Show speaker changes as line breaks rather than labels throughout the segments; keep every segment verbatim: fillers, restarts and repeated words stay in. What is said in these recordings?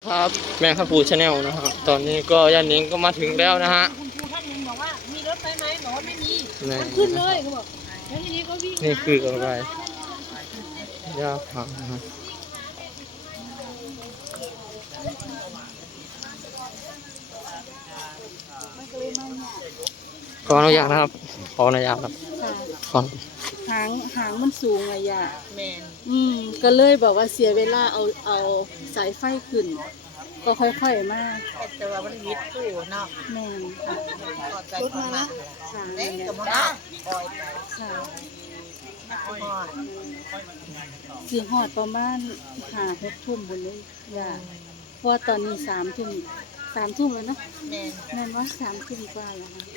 ครับแมงคาปูชาแนลนะฮะตอนนี้ก็ย่านนิ้งก็มาถึงแล้วนะฮะ
คุณครูท่านหนึ่งบอกว่ามีรถไปไหมบอกว่าไม่มีมันขึ้นเลยเขาบอกแล้วทีนี้ก็วิ่ง
นี่คืออะไรยาผักนะฮะขออนุญาตนะครับขออนุญาตครับขอ
หางหางมันสูงอะยะแมนอืมก็เลยบอกว่าเสียเวลาเอาเอาสายไฟขึ้นก็ค่อยๆมาแต่ว่ามันวิดตู้เนาะแมนค่ะรถมาค่ะเล็กกับมันปล่อยไปค่ะสี่หอดประมาณหาหกทุ่มบนเลยยะเพราะตอนนี้สามทุ่มสามทุ่มแล้วเนาะแมนแมนว่าสามทุ่มกว่าแล้วนะ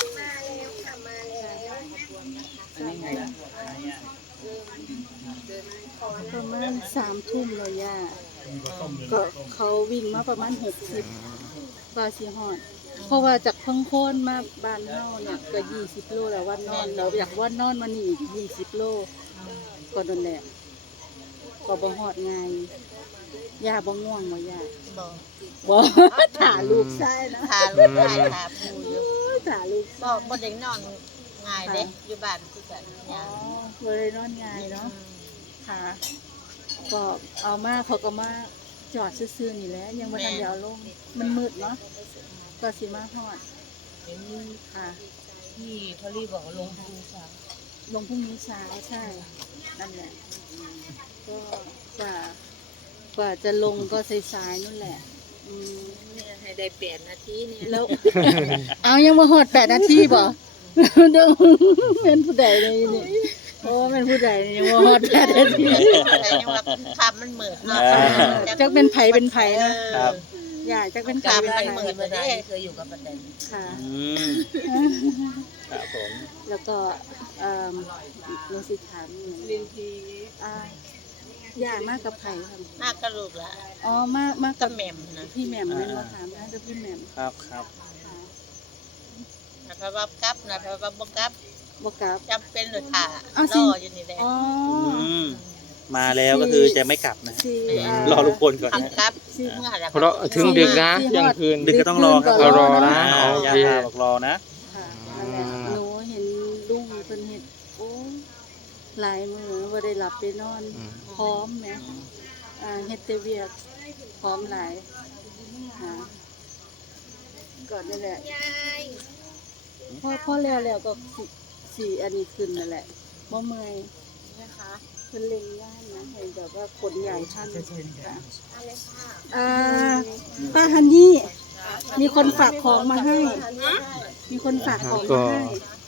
ประมาณสามทุ่มเลยย่าก็เขาวิ่งมาประมาณหกสิบบาสีหอดเพราะว่าจากพังโคนมาบ้านเฮาเนี่ยก็ยี่สิบโลแล้ววันนอนเราอยากว่านอนมานี่ยี่สิบโลก็โดนแหละก็บ่หอดไงย่าบ่ง่วงบ่ย่าบ่ถ่าลูกใช่นะ
ถ่าลูกชายถ่าปูอยู่
ถ่าลูก
บ่บ่ได้นอนง่ายเด้อยู่บ้านคือกัน
อ๋อบ่ได้นอนง่ายเนาะค่ะก็เอามาเขาก็มาจอดซื่อๆนี่แหละยังบ่ทันได้เอาลงมันมืดเนาะก็สิมาฮอดค่ะ
ที่เขารีบบอกว่าลงพรุ่งนี้เช้า
ลงพรุ่งนี้เช้าใช่นั่นแหละก็กว่ากว่าจะลงก็สายๆนู่นแหละอืม
เนี่ยให้ได้แปดนาทีนี่
แล้วเอายังบ่ฮอดแปดนาทีบ่เด้อเป็นผู้ใดเลยนี่โอ้เป็นผู้ใดยังบ่ฮอดแปดนาที
อะไรยังว่าคำมันเหมือนเนาะ
จักเป็นไผเป็นไผนะครับอย่าจักเป็นไผเป็นไผ
มันเหมือนบ่ได้เคยอยู่กับประเด็น
ค่ะ
อืมครับผม
แล้วก็เอ่อรู้สิถามลินทีอ่าย่ามากกับไผค่ะ
มากกับลูกละ
อ๋อมากมาก
กับแม่มนะ
พี่แม่มแม่มาถามนะกับพี่แม่ม
ครับครับ
นะเพราะว่ากับนะเพราะว่าบ่กับ
บ่กับ
จำเป็นหรือถ่ารออยู่นี่แหละ
อ๋อ
มาแล้วก็คือจะไม่กลับนะรอลุงพลก่อน
นะครับเมื่อไหร่
เพราะถึงดึกนะเที่ยงคืน
ดึกก็ต้องรอครับ
รอนะโอเค
บอกรอนะ
ค่ะหนูเห็นลุงเพิ่นเฮ็ดโอ้หลายมื้อบ่ได้หลับได้นอนพร้อมแม่อ่าเฮ็ดแต่เวียกพร้อมหลายค่ะก่อนนั่นแหละพอพอแล้วแล้วก็สิอันนี้ขึ้นนั่นแหละบ่เมื่อยนะคะเพิ่นเล็งย่านนะเห็นแบบว่าคนใหญ่ท่านค่ะอ่าป้าฮันนี่มีคนฝากของมาให้มีคนฝากของมาให้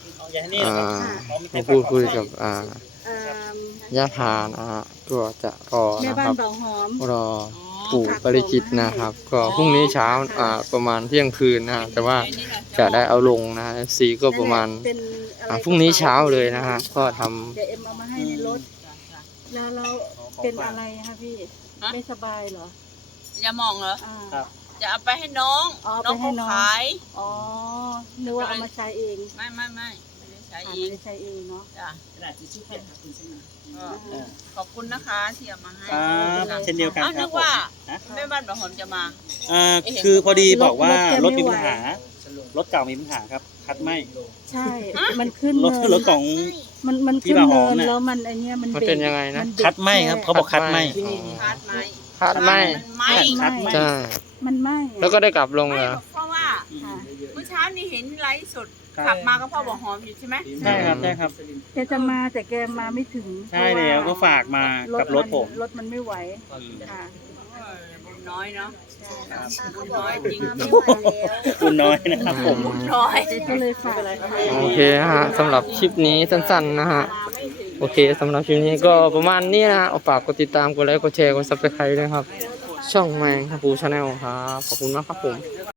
มาพูดคุยกับอ่าย่าพานอ่ะก็จะรอนะครับรอปู่ปริจิตนะครับก็พรุ่งนี้เช้าอ่าประมาณเที่ยงคืนนะแต่ว่าจะได้เอาลงนะซีก็ประมาณอ่าพรุ่งนี้เช้าเลยนะฮะก็ทำ
เดี๋ยวเอ็มเอามาให้ในรถแล้วเราเป็นอะไรคะพี่ไม่สบายเหรอ
อย่ามองเหรอจะเอาไปให้น้องน้องเขาขาย
อ๋อนึกว่าเอามาใช้เอง
ไม่ไม่ไม่ไม่ได้ใช้เอง
ไม่ได้ใช้เองเนาะ
จ้ะกระดาษทิชชู่แผ่นขอบคุณใช่ไหมขอบคุณนะคะที่เอามาให้
เช่นเดียวกัน
ครับนึกว่าแม่บ้านบอกผมจะมา
อ่าคือพอดีบอกว่ารถมีปัญหารถเก่ามีปัญหาครับคัดไม่
ใช่มันขึ้น
รถรถของ
มันมันขึ้นเนินแล้วมันไอเนี้ยมัน
เป็นยังไงนะ
คัดไม่ครับเขาบอกคัดไม่
คัดไม่
คัดไม่
คัด
ไม่
ใช่
มันไม่
แล้วก็ได้กลับลงเหรอ
เพราะว่าเมื่อเช้านี้เห็นไลฟ์สดขับมาก็พ่อบอกหอมอยู่ใช่ไหม
ใช่ครับใช่ครับ
แกจะมาแต่แกมาไม่ถึง
ใช่แล้วก็ฝากมากับรถผม
รถมันไม่ไหวค่ะ
บุญน้อยเนาะบุญน้อยจริง
บุญน้อยนะครับผม
บุญน้อย
ก็เลยฝาก
โอเคฮะสำหรับคลิปนี้สั้นๆนะฮะโอเคสำหรับคลิปนี้ก็ประมาณนี้นะฝากกดติดตามกดไลค์กดแชร์กดซับสไครต์ด้วยครับช่องแมงคาปูชาแนลครับขอบคุณมากครับผม